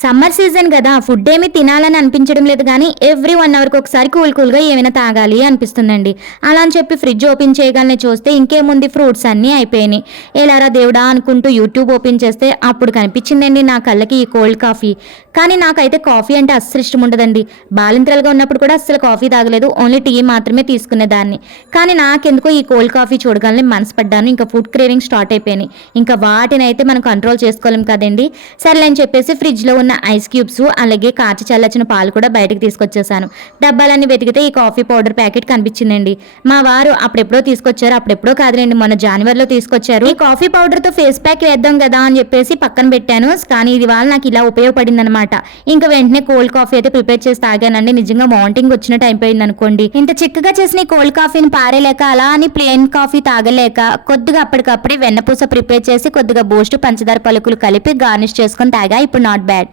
Summer season కదా, food ఏమి తినాలని అనిపించడం లేదు కానీ ఎవ్రీ 1 అవర్కి ఒకసారి కూల్గా ఏమైనా తాగాలి అనిపిస్తుందండి. అలా అని చెప్పి ఫ్రిడ్జ్ ఓపెన్ చేయగానే చూస్తే ఇంకేముంది, ఫ్రూట్స్ అన్నీ అయిపోయినాయి. ఎలారా దేవుడా అనుకుంటూ యూట్యూబ్ ఓపెన్ చేస్తే అప్పుడు కనిపించిందండి నా కళ్ళకి ఈ కోల్డ్ కాఫీ. కానీ నాకైతే కాఫీ అంటే అస్సలు ఇష్టం ఉండదండి. బాలింతలుగా ఉన్నప్పుడు కూడా అస్సలు కాఫీ తాగలేదు, ఓన్లీ టీ మాత్రమే తీసుకునేదాన్ని. కానీ నాకెందుకో ఈ కోల్డ్ కాఫీ చూడగానే మనసు పడ్డాను. ఇంకా ఫుడ్ క్రేవింగ్ స్టార్ట్ అయిపోయినాయి. ఇంకా వాటిని అయితే మనం కంట్రోల్ చేసుకోలేం కదండి. సర్లే అని చెప్పేసి ఫ్రిడ్జ్లో ఉన్న ఐస్ క్యూబ్స్ అలాగే కాచి చల్లచిన పాలు కూడా బయటకు తీసుకొచ్చేసాను. డబ్బాలన్నీ వెతికితే ఈ కాఫీ పౌడర్ ప్యాకెట్ కనిపించిందండి. మా వారు అప్పుడెప్పుడో తీసుకొచ్చారు, అప్పుడెప్పుడో కాదులేండి, మొన్న జనవరిలో తీసుకొచ్చారు. ఈ కాఫీ పౌడర్తో ఫేస్ ప్యాక్ వేద్దాం కదా అని చెప్పేసి పక్కన పెట్టాను. కానీ ఇది వాళ్ళ నాకు ఇలా ఉపయోగపడింది అనమాట. ఇంకా వెంటనే కోల్డ్ కాఫీ అయితే ప్రిపేర్ చేసి తాగానండి. నిజంగా వామిటింగ్ వచ్చినట్టు అయిపోయింది అనుకోండి. ఇంత చిక్కగా చేసిన ఈ కోల్డ్ కాఫీని పారేలేక, అలా అని ప్లెయిన్ కాఫీ తాగలేక కొద్దిగా అప్పటికప్పుడే వెన్నపూస ప్రిపేర్ చేసి కొద్దిగా బూస్ట్ పంచదార పలుకులు కలిపి గార్నిష్ చేసుకొని తాగా. ఇప్పుడు నాట్ బ్యాడ్.